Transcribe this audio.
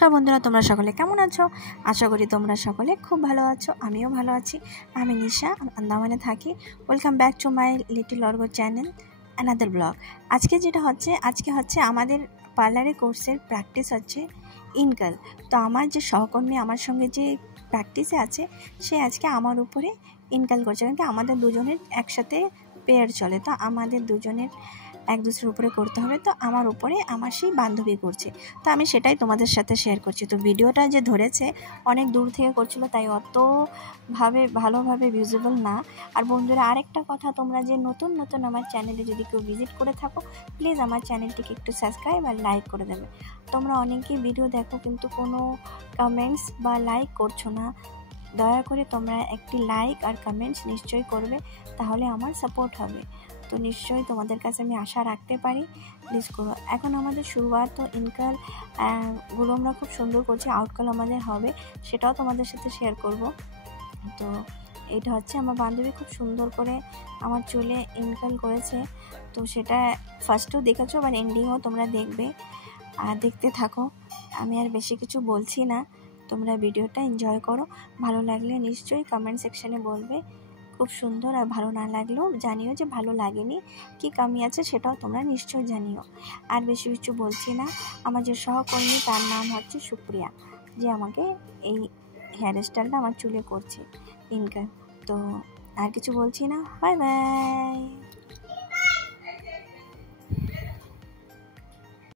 নমস্কার বন্ধুরা, তোমরা সকলে কেমন আছো? আশা করি তোমরা সকলে খুব ভালো আছো। আমিও ভালো আছি। আমি নিশা, আন্দামানে থাকি। Welcome back to my little org channel, another blog. আজকে হচ্ছে আমাদের পার্লারে কোর্সের প্র্যাকটিস হচ্ছে ইনকাল। তো আমার যে সহকর্মী আমার সঙ্গে যে প্র্যাকটিসে আছে, সে আজকে আমার উপরে ইনকাল করছে, কারণ কি আমাদের দুজনের একসাথে পেয়ার চলে। তো আমাদের দুজনের এক দুসরের উপরে করতে হবে। তো আমার উপরে আমার সেই বান্ধবী করছে, তো আমি সেটাই তোমাদের সাথে শেয়ার করছি। তো ভিডিওটা যে ধরেছে অনেক দূর থেকে করছিল, তাই ভালোভাবে ভিজিবল না। আর বন্ধুরা, আরেকটা কথা, তোমরা যে নতুন আমার চ্যানেলে যদি কেউ ভিজিট করে থাকো, প্লিজ আমার চ্যানেলটিকে একটু সাবস্ক্রাইব আর লাইক করে দেবে। তোমরা অনেকেই ভিডিও দেখো কিন্তু কোনো কমেন্টস বা লাইক করছো না। দয়া করে তোমরা একটি লাইক আর কমেন্টস নিশ্চয়ই করবে, তাহলে আমার সাপোর্ট হবে। তো নিশ্চয়ই তোমাদের কাছে আমি আশা রাখতে পারি, প্লিজ করো। এখন আমাদের শুরুয়াত, তো ইনকাল গুলো আমরা খুব সুন্দর করছি, আউটকাল আমাদের হবে, সেটাও তোমাদের সাথে শেয়ার করব। তো এইটা হচ্ছে আমার বান্ধবী খুব সুন্দর করে আমার চুলে ইনকাল করেছে। তো সেটা ফার্স্টেও দেখেছো, বা এন্ডিংও তোমরা দেখবে, আর দেখতে থাকো। আমি আর বেশি কিছু বলছি না, তোমরা ভিডিওটা এনজয় করো। ভালো লাগলে নিশ্চয়ই কমেন্ট সেকশানে বলবে খুব সুন্দর, আর ভালো না লাগলেও জানিও যে ভালো লাগেনি, কি কমি আছে সেটাও তোমরা নিশ্চয়ই জানিও। আর বেশি কিছু বলছি না। আমার যে সহকর্মী, তার নাম হচ্ছে সুপ্রিয়া, যে আমাকে এই হেয়ার স্টাইলটা আমার চুলে করছে ইনকাল। তো আর কিছু বলছি না, বাই বাই।